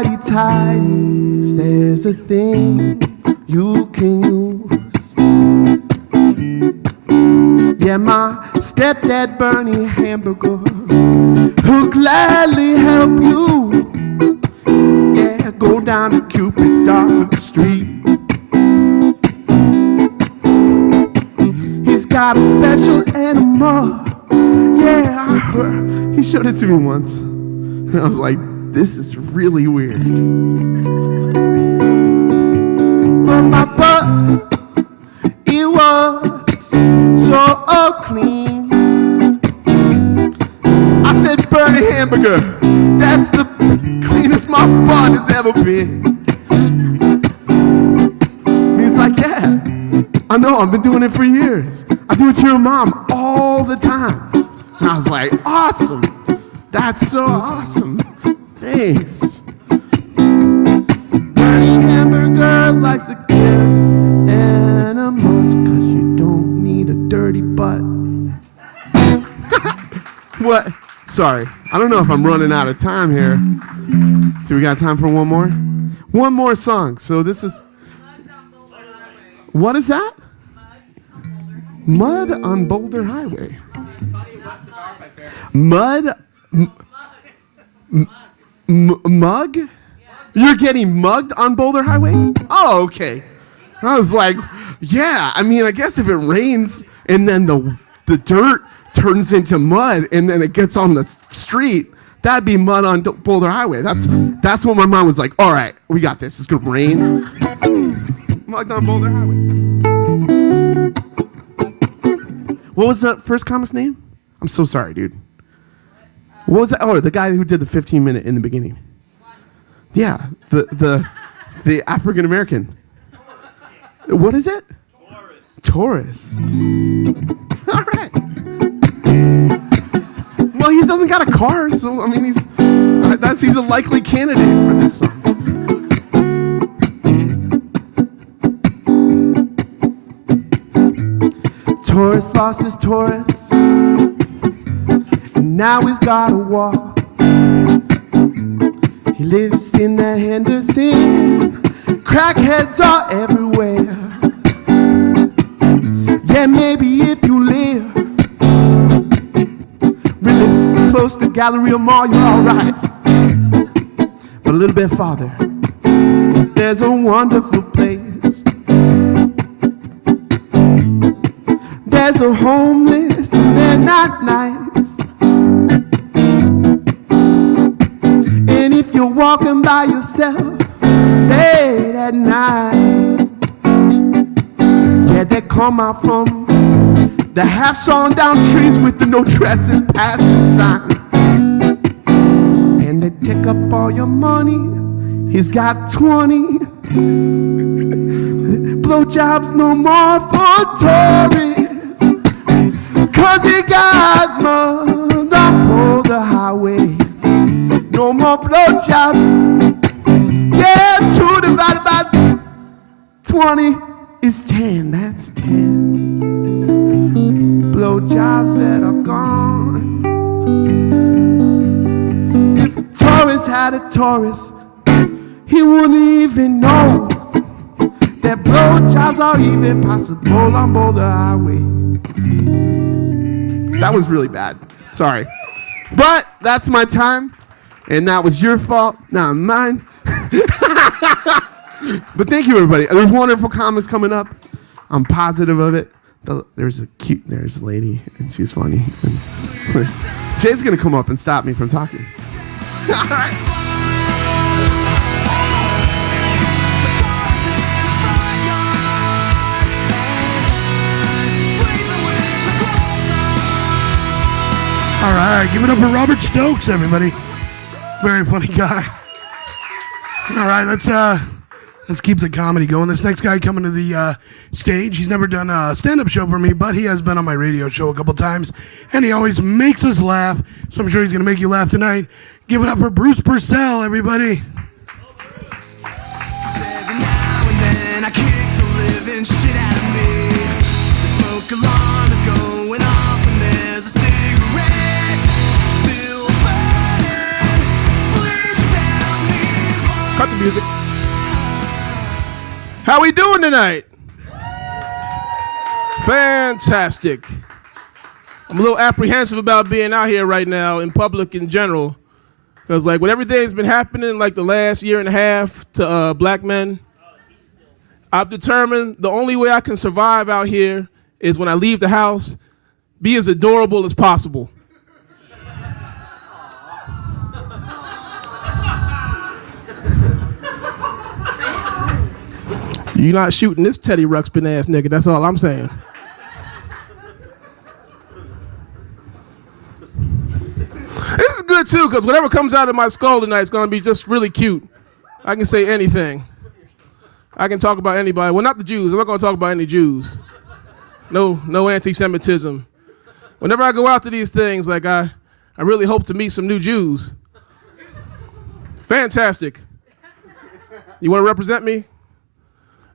whitey tighties, there's a thing you can use. Yeah, my stepdad Bernie Hamburger, who'll gladly help you. Yeah, go down to Cupid's dark street. He's got a special animal. Yeah, I heard. He showed it to me once. And I was like, this is really weird. But my butt, it was so clean. I said, Bernie Hamburger, that's the cleanest my butt has ever been. And he's like, yeah, I know, I've been doing it for years. I do it to your mom all the time. And I was like, awesome. That's so awesome. Thanks. Bernie Hamburger likes a gift and a must, cause you don't need a dirty butt. What? Sorry. I don't know if I'm running out of time here. Do we got time for one more? One more song. So this is... What is that? Mud on Boulder Highway. Mud? Mug? You're getting mugged on Boulder Highway? Oh, okay. I was like, yeah, I mean, I guess if it rains and then the dirt turns into mud and then it gets on the street, that'd be mud on Boulder Highway. That's what my mom was like, all right, we got this. It's going to rain. Mugged on Boulder Highway. What was the first comic's name? I'm so sorry, dude. What was that? Oh, the guy who did the 15-minute in the beginning. Yeah, the African American. What is it? Taurus. All right. Well, he doesn't got a car, so I mean he's a likely candidate for this song. Taurus lost his Taurus, and now he's gotta walk. He lives in the Henderson, crackheads are everywhere. Yeah, maybe if you live really close to Galleria Mall, you're alright. But a little bit farther, there's a wonderful place. There's a homeless and they're not nice. And if you're walking by yourself late at night, yeah, they come out from the half-sawn down trees with the no trespassing sign. And they take up all your money. He's got 20 blowjobs, no more for Tories. Cause he got mud on Boulder Highway. No more blowjobs. Yeah, 2 divided by 20 is 10. That's 10 blowjobs that are gone. If Taurus had a Taurus, he wouldn't even know that blowjobs are even possible on Boulder Highway. That was really bad. Sorry. But that's my time, and that was your fault, not mine. But thank you, everybody. There's wonderful comics coming up. I'm positive of it. There's a lady, and she's funny. And Jay's going to come up and stop me from talking. All right. All right, give it up for Robert Stokes, everybody. Very funny guy. All right, let's keep the comedy going. This next guy coming to the stage, he's never done a stand-up show for me, but he has been on my radio show a couple times, and he always makes us laugh, so I'm sure he's going to make you laugh tonight. Give it up for Bruce Purcell, everybody. Shit out of me. The smoke alarm is going off and there's a cigarette still burning. Please tell me why. Cut the music. How we doing tonight? Fantastic. I'm a little apprehensive about being out here right now in public in general. Because like when everything's been happening like the last year and a half to black men, I've determined the only way I can survive out here is when I leave the house, be as adorable as possible. You're not shooting this Teddy Ruxpin ass nigga, that's all I'm saying. This is good too, because whatever comes out of my skull tonight is gonna be just really cute. I can say anything. I can talk about anybody. Well, not the Jews. I'm not gonna talk about any Jews. No anti-Semitism. Whenever I go out to these things, like I really hope to meet some new Jews. Fantastic. You wanna represent me?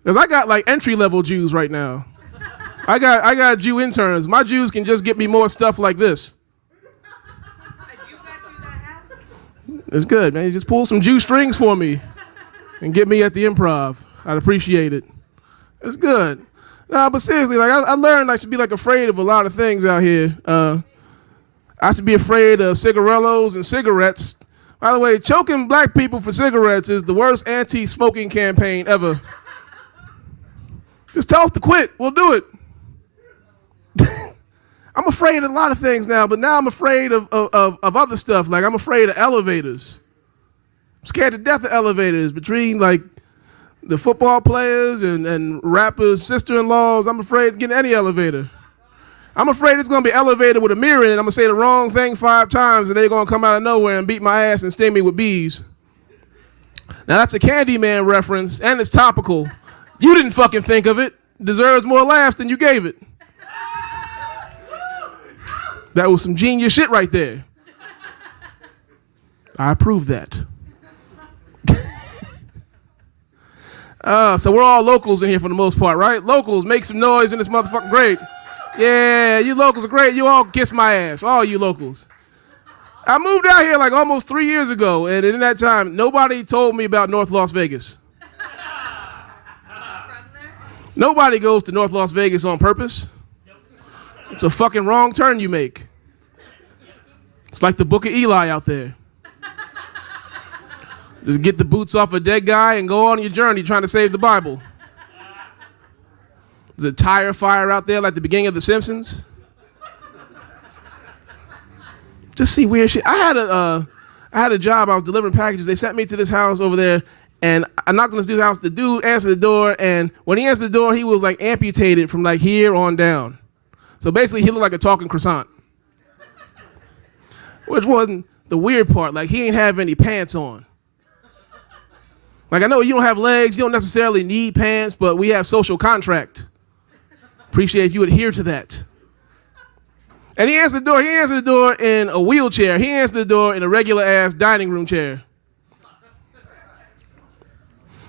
Because I got like entry-level Jews right now. I got Jew interns. My Jews can just get me more stuff like this. It's good, man. You just pull some Jew strings for me and get me at the Improv. I'd appreciate it. It's good. No, but seriously, like I learned I should be like afraid of a lot of things out here. I should be afraid of cigarellos and cigarettes. By the way, choking black people for cigarettes is the worst anti-smoking campaign ever. Just tell us to quit. We'll do it. I'm afraid of a lot of things now, but now I'm afraid of other stuff. Like I'm afraid of elevators. I'm scared to death of elevators. Between like the football players and rappers' sister-in-laws, I'm afraid to get in any elevator. I'm afraid it's gonna be an elevator with a mirror in it. I'm gonna say the wrong thing 5 times and they're gonna come out of nowhere and beat my ass and sting me with bees. Now that's a Candyman reference and it's topical. You didn't fucking think of it. Deserves more laughs than you gave it. That was some genius shit right there. I approve that. So we're all locals in here for the most part, right? Locals, make some noise in this motherfucker. Great. Yeah, you locals are great. You all kiss my ass, all you locals. I moved out here like almost 3 years ago, and in that time, nobody told me about North Las Vegas. Nobody goes to North Las Vegas on purpose. It's a fucking wrong turn you make. It's like the Book of Eli out there. Just get the boots off a dead guy and go on your journey trying to save the Bible. There's a tire fire out there like the beginning of The Simpsons. Just see weird shit. I had a job. I was delivering packages. They sent me to this house over there, and I knocked on this dude's house. The dude answered the door, and when he answered the door, he was like amputated from like here on down. So basically, he looked like a talking croissant. Which wasn't the weird part. Like, he ain't have any pants on. Like, I know you don't have legs, you don't necessarily need pants, but we have social contract. Appreciate if you adhere to that. And he answered the door. He answered the door in a wheelchair. He answered the door in a regular-ass dining room chair.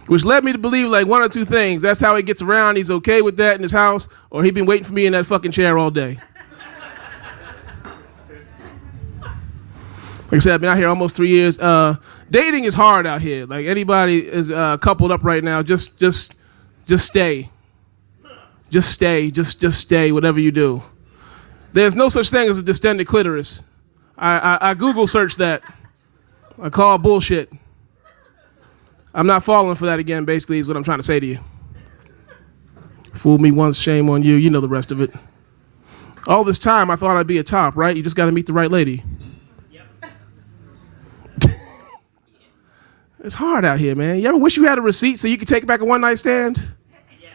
Which led me to believe like one or two things. That's how he gets around. He's okay with that in his house, or he'd been waiting for me in that fucking chair all day. Like I said, I've been out here almost 3 years. Dating is hard out here. Like anybody is coupled up right now, just stay. Just stay. Just stay, whatever you do. There's no such thing as a distended clitoris. I Google searched that. I call bullshit. I'm not falling for that again, basically, is what I'm trying to say to you. Fool me once, shame on you. You know the rest of it. All this time, I thought I'd be a top, right? You just got to meet the right lady. It's hard out here, man. You ever wish you had a receipt so you could take back a one-night stand? Yes.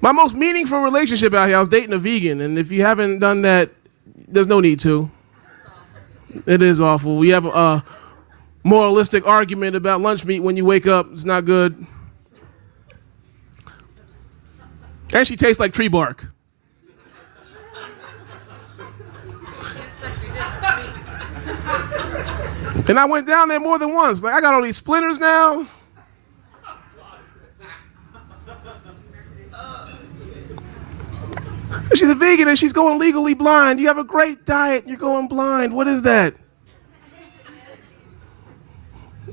My most meaningful relationship out here, I was dating a vegan, and if you haven't done that, there's no need to. It is awful. We have a moralistic argument about lunch meat when you wake up. It's not good. And she tastes like tree bark. And I went down there more than once. Like, I got all these splinters now. She's a vegan and she's going legally blind. You have a great diet, you're going blind. What is that?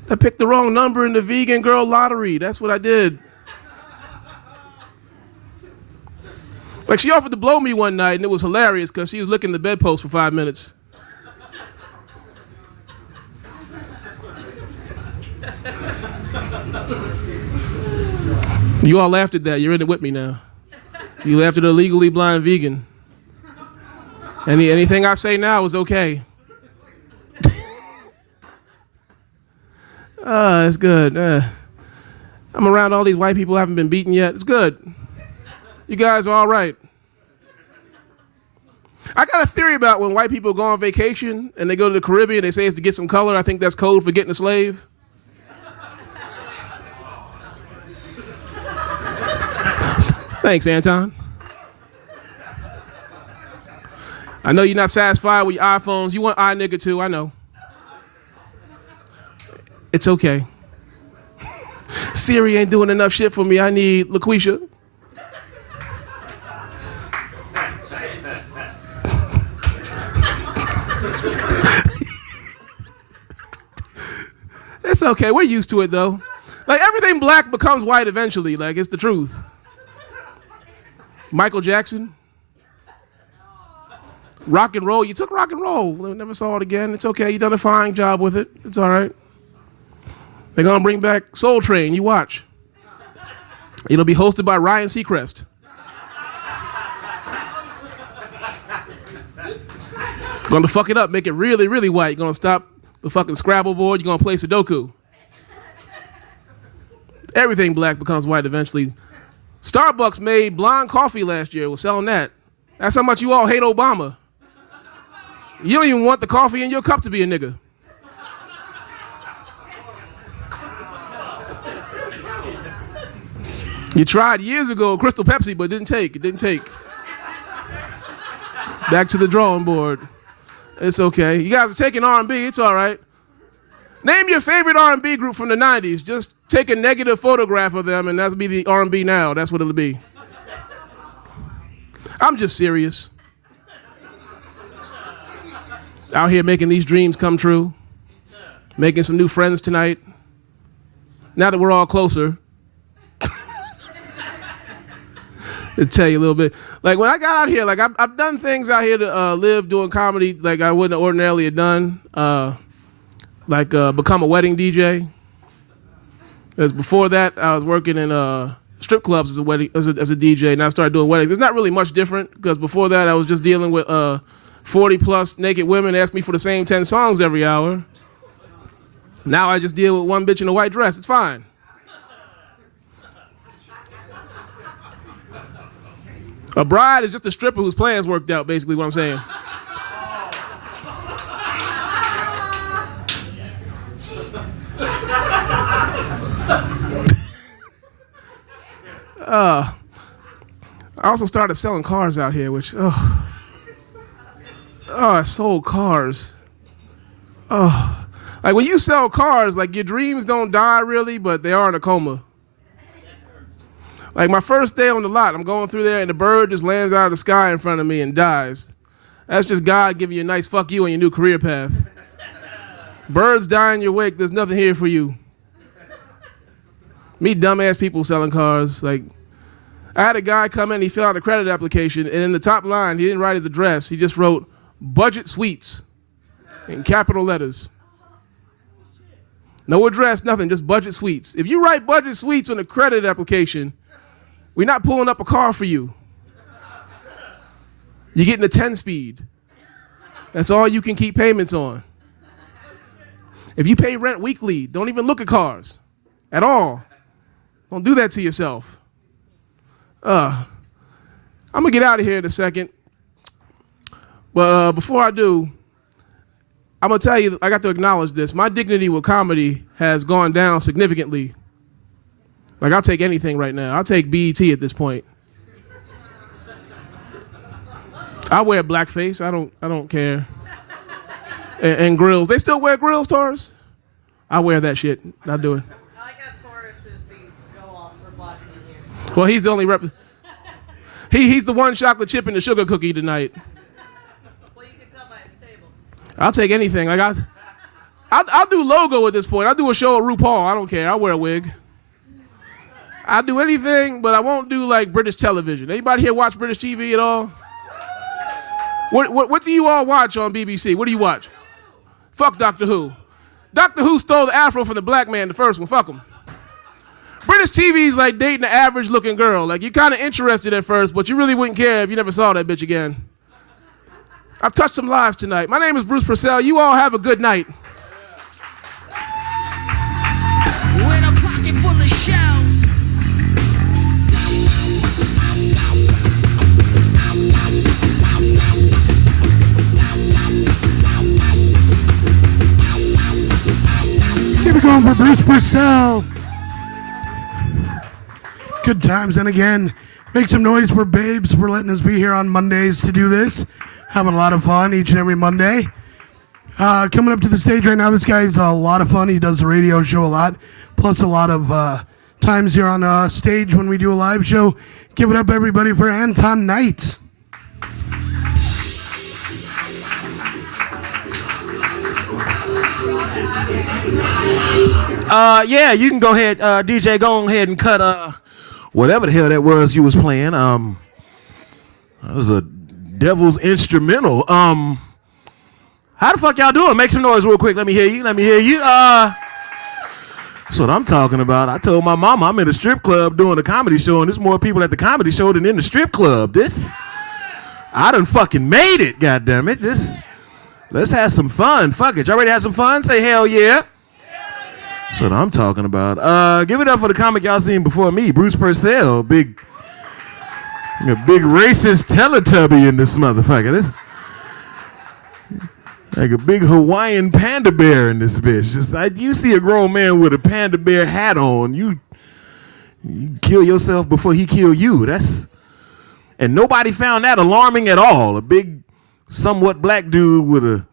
I picked the wrong number in the vegan girl lottery. That's what I did. Like, she offered to blow me one night, and it was hilarious because she was licking the bedpost for 5 minutes. You all laughed at that. You're in it with me now. You laughed at a legally blind vegan. Anything I say now is okay. It's good. I'm around all these white people who haven't been beaten yet. It's good. You guys are all right. I got a theory about when white people go on vacation and they go to the Caribbean, they say it's to get some color. I think that's code for getting a slave. Thanks, Anton. I know you're not satisfied with your iPhones. You want iNigga too, I know. It's okay. Siri ain't doing enough shit for me. I need LaQuisha. It's okay. We're used to it, though. Like, everything black becomes white eventually. Like, it's the truth. Michael Jackson. Rock and roll. You took rock and roll. Never saw it again. It's okay. You done a fine job with it. It's all right. They're going to bring back Soul Train. You watch. It'll be hosted by Ryan Seacrest. Going to fuck it up. Make it really, really white. You're going to stop the fucking Scrabble board. You're going to play Sudoku. Everything black becomes white eventually. Starbucks made blonde coffee last year. Was selling that. That's how much you all hate Obama. You don't even want the coffee in your cup to be a nigga. You tried years ago Crystal Pepsi, but it didn't take. It didn't take. Back to the drawing board. It's okay. You guys are taking R&B. It's all right. Name your favorite R&B group from the 90s. Just take a negative photograph of them, and that'll be the R&B now. That's what it'll be. I'm just serious. Out here making these dreams come true. Making some new friends tonight. Now that we're all closer. To tell you a little bit. Like, when I got out here, like, I've done things out here to live doing comedy like I wouldn't ordinarily have done. Become a wedding DJ. Because before that, I was working in strip clubs as a DJ, and I started doing weddings. It's not really much different, because before that, I was just dealing with 40-plus naked women ask me for the same 10 songs every hour. Now I just deal with one bitch in a white dress. It's fine. A bride is just a stripper whose plans worked out, basically what I'm saying. I also started selling cars out here, which, I sold cars. Like, when you sell cars, like, your dreams don't die really, but they are in a coma. Like, my first day on the lot, I'm going through there and the bird just lands out of the sky in front of me and dies. That's just God giving you a nice fuck you on your new career path. Birds die in your wake, there's nothing here for you. Me dumbass people selling cars. Like, I had a guy come in, he filled out a credit application, and in the top line, he didn't write his address. He just wrote, Budget Suites, in capital letters. No address, nothing, just Budget Suites. If you write Budget Suites on a credit application, we're not pulling up a car for you. You're getting a 10-speed. That's all you can keep payments on. If you pay rent weekly, don't even look at cars at all. Don't do that to yourself. I'm gonna get out of here in a second. But before I do, I'm gonna tell you, I got to acknowledge this. My dignity with comedy has gone down significantly. Like, I'll take anything right now. I'll take BET at this point. I wear blackface. I don't care. And grills. They still wear grills, Taurus? I wear that shit. I do it. I like how Taurus is the go-off for black men here. Well, he's the only he's the one chocolate chip in the sugar cookie tonight. Well, you can tell by his table. I'll take anything. Like, I'll do logo at this point. I'll do a show at RuPaul. I don't care. I'll wear a wig. I'll do anything, but I won't do like British television. Anybody here watch British TV at all? What do you all watch on BBC? What do you watch? Fuck Doctor Who. Doctor Who stole the afro from the black man, the first one. Fuck him. British TV is like dating an average looking girl. Like, you're kind of interested at first, but you really wouldn't care if you never saw that bitch again. I've touched some lives tonight. My name is Bruce Purcell. You all have a good night. With a pocket full of shells. Keep it going for Bruce Purcell. Good times. And again, make some noise for Babes for letting us be here on Mondays to do this. Having a lot of fun each and every Monday. Coming up to the stage right now, this guy's a lot of fun. He does the radio show a lot, plus a lot of times here on stage when we do a live show. Give it up, everybody, for Anton Knight. Yeah, you can go ahead, DJ, go ahead and cut whatever the hell that was you was playing. That was a Devil's Instrumental. How the fuck y'all doing? Make some noise real quick. Let me hear you. That's what I'm talking about. I told my mama I'm in a strip club doing a comedy show, and there's more people at the comedy show than in the strip club. I done fucking made it, goddammit. Let's have some fun. Fuck it. Y'all ready to have some fun? Say hell yeah. That's what I'm talking about. Give it up for the comic y'all seen before me, Bruce Purcell. A big racist Teletubby in this motherfucker. This like a big Hawaiian panda bear in this bitch. Just like, you see a grown man with a panda bear hat on, you kill yourself before he kill you. And nobody found that alarming at all. A big, somewhat black dude with a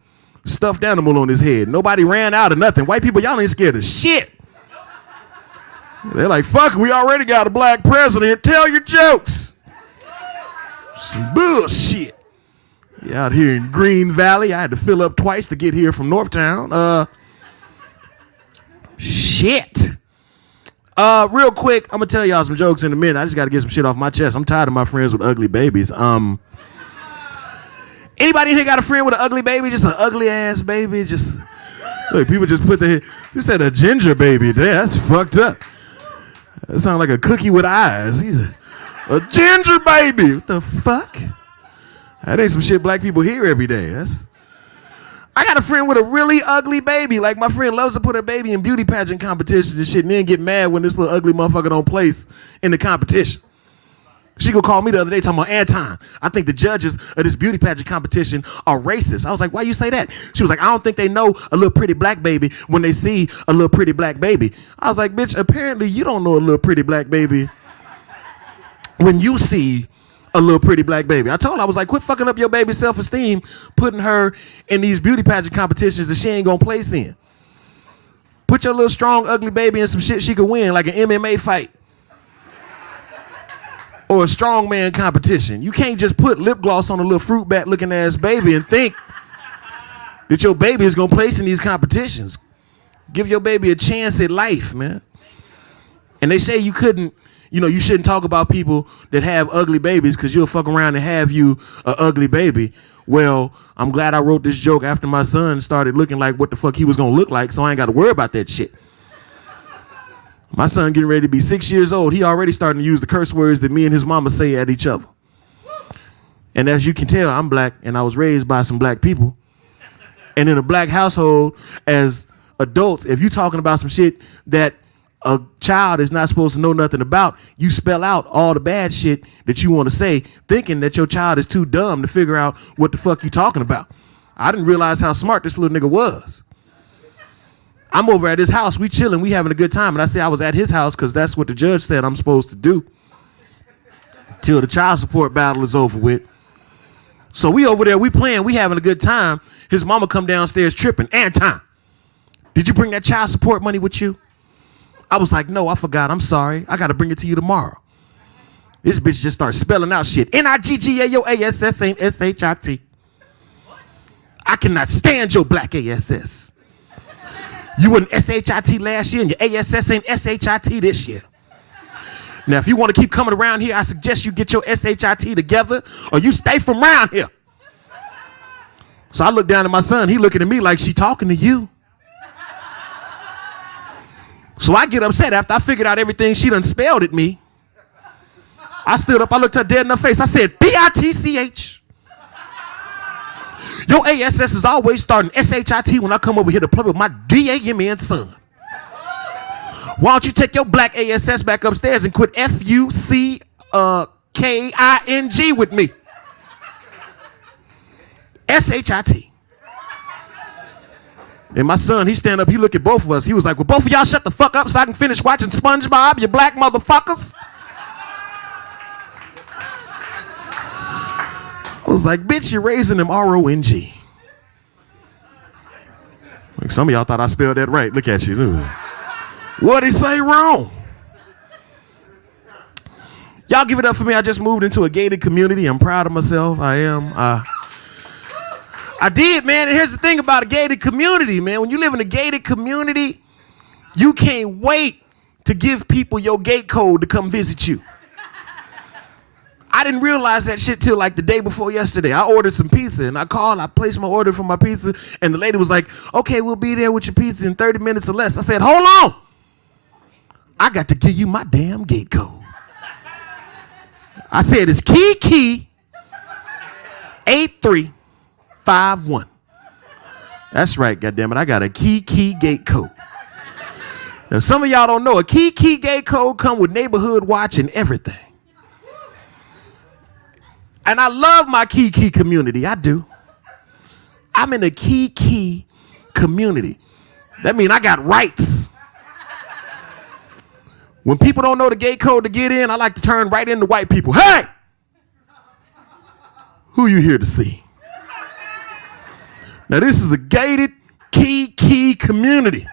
stuffed animal on his head. Nobody ran out of nothing. White people, y'all ain't scared of shit. They're like, fuck, we already got a black president. Tell your jokes. Some bullshit. Yeah, out here in Green Valley, I had to fill up twice to get here from Northtown. Shit. Real quick, I'm gonna tell y'all some jokes in a minute. I just gotta get some shit off my chest. I'm tired of my friends with ugly babies. Anybody in here got a friend with an ugly baby? Just an ugly ass baby? Just look, people just put you said a ginger baby. That's fucked up. That sounds like a cookie with eyes. He's a ginger baby. What the fuck? That ain't some shit black people hear every day. I got a friend with a really ugly baby. Like, my friend loves to put her baby in beauty pageant competitions and shit, and then get mad when this little ugly motherfucker don't place in the competition. She gonna call me the other day talking about, Anton, I think the judges of this beauty pageant competition are racist. I was like, why you say that? She was like, I don't think they know a little pretty black baby when they see a little pretty black baby. I was like, bitch, apparently you don't know a little pretty black baby when you see a little pretty black baby. I told her, I was like, quit fucking up your baby's self-esteem, putting her in these beauty pageant competitions that she ain't gonna place in. Put your little strong, ugly baby in some shit she could win, like an MMA fight. Or a strongman competition. You can't just put lip gloss on a little fruit bat looking ass baby and think that your baby is gonna place in these competitions. Give your baby a chance at life, man. And they say you shouldn't talk about people that have ugly babies because you'll fuck around and have you a ugly baby. Well, I'm glad I wrote this joke after my son started looking like what the fuck he was gonna look like, so I ain't gotta worry about that shit. My son getting ready to be 6 years old. He already starting to use the curse words that me and his mama say at each other. And as you can tell, I'm black and I was raised by some black people. And in a black household, as adults, if you talking about some shit that a child is not supposed to know nothing about, you spell out all the bad shit that you want to say, thinking that your child is too dumb to figure out what the fuck you talking about. I didn't realize how smart this little nigga was. I'm over at his house, we chilling, we having a good time, and I say I was at his house because that's what the judge said I'm supposed to do till the child support battle is over with. So we over there, we playing, we having a good time. His mama come downstairs tripping. Anton, did you bring that child support money with you? I was like, no, I forgot, I'm sorry. I gotta bring it to you tomorrow. This bitch just started spelling out shit. Niggass ain't shit. I cannot stand your black ass. You were in SHIT last year and your ASS ain't SHIT this year. Now, if you want to keep coming around here, I suggest you get your SHIT together or you stay from around here. So I look down at my son. He looking at me like she talking to you. So I get upset after I figured out everything she done spelled at me. I stood up. I looked her dead in her face. I said, BITCH. Your ASS is always starting SHIT when I come over here to play with my DAMN son. Why don't you take your black ASS back upstairs and quit FUCKING with me? SHIT. And my son, he stand up, he look at both of us. He was like, well, both of y'all shut the fuck up so I can finish watching SpongeBob, you black motherfuckers. I was like, bitch, you're raising them RONG. Like some of y'all thought I spelled that right. Look at you. What'd he say wrong? Y'all give it up for me. I just moved into a gated community. I'm proud of myself. I am. I did, man. And here's the thing about a gated community, man. When you live in a gated community, you can't wait to give people your gate code to come visit you. I didn't realize that shit till like the day before yesterday. I ordered some pizza and I placed my order for my pizza and the lady was like, okay, we'll be there with your pizza in 30 minutes or less. I said, hold on. I got to give you my damn gate code. I said, it's key 8351. That's right, goddammit. I got a key gate code. Now, some of y'all don't know, a key gate code come with neighborhood watch and everything. And I love my key community. I do. I'm in a key community. That means I got rights. When people don't know the gate code to get in, I like to turn right into white people. Hey! Who you here to see? Now this is a gated key community.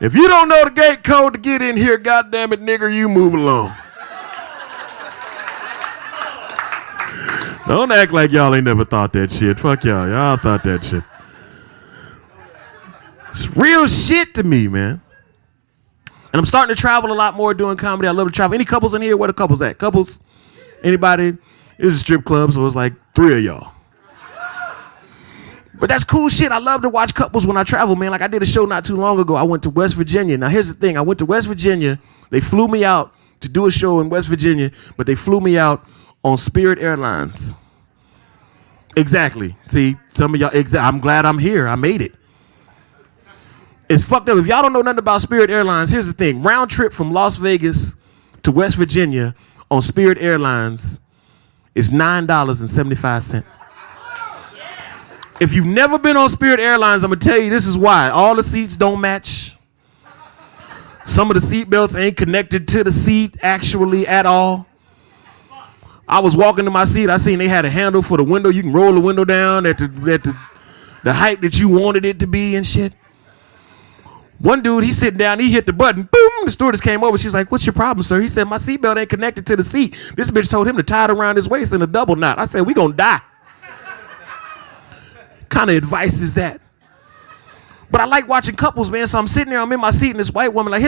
If you don't know the gate code to get in here, goddamn it, nigger, you move along. Don't act like y'all ain't never thought that shit. Fuck y'all. Y'all thought that shit. It's real shit to me, man. And I'm starting to travel a lot more doing comedy. I love to travel. Any couples in here? Where the couples at? Couples? Anybody? This is a strip club, so it's like 3 of y'all. But that's cool shit. I love to watch couples when I travel, man. Like I did a show not too long ago. I went to West Virginia. Now here's the thing. I went to West Virginia. They flew me out to do a show in West Virginia, but they flew me out on Spirit Airlines. Exactly. See, some of y'all, I'm glad I'm here. I made it. It's fucked up. If y'all don't know nothing about Spirit Airlines, here's the thing. Round trip from Las Vegas to West Virginia on Spirit Airlines is $9.75. If you've never been on Spirit Airlines, I'm gonna tell you this is why. All the seats don't match. Some of the seat belts ain't connected to the seat actually at all. I was walking to my seat, I seen they had a handle for the window. You can roll the window down at the height that you wanted it to be and shit. One dude, he sitting down, he hit the button, boom, the stewardess came over. She's like, what's your problem, sir? He said, my seatbelt ain't connected to the seat. This bitch told him to tie it around his waist in a double knot. I said, we gonna die. Kind of advice is that? But I like watching couples, man, so I'm sitting there, I'm in my seat, and this white woman like,